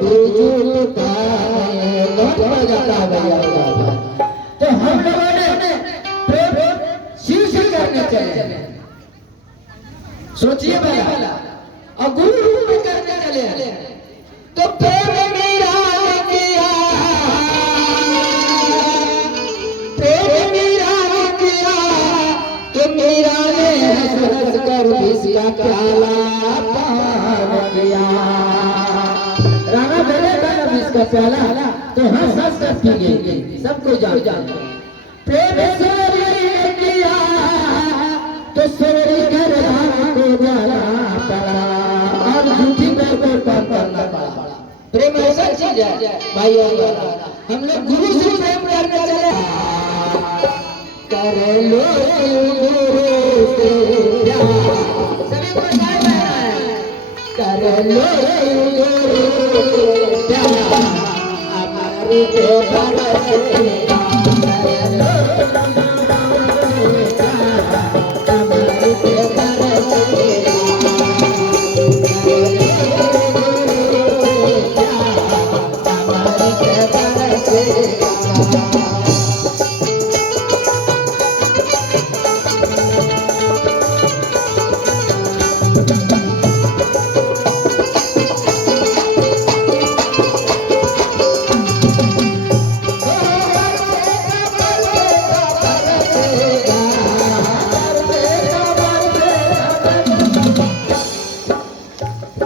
भी झूठता है। बहुत मजा आता है भैया। तो हम लोगों ने प्रेम शिव से करने चले, सोचिए भला, और गुरु रूप में करने चले तो प्रेम मेरा किया, प्रेम मेरा किया तो मेरा ने हंस कर इसका प्याला पार गया। राणा बोले था इसका प्याला तो हंस हंस कर पी गई, सबको जान प्रेम से किया तो सोरी कर को जाना पड़ा और झूठी पर करना पड़ा। प्रेम ऐसा चीज है भाई, हम लोग गुरु से प्रेम करने चले, कर लो गुरु से प्यार, सभी को गाना है, कर लो गुरु से प्यार, हमारे देवर से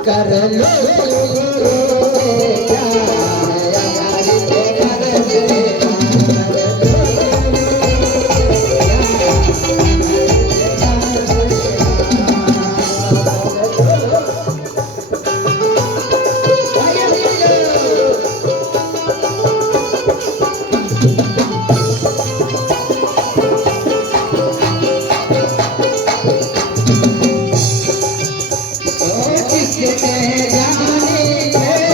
कर लो जाने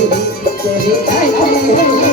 तेरी कहते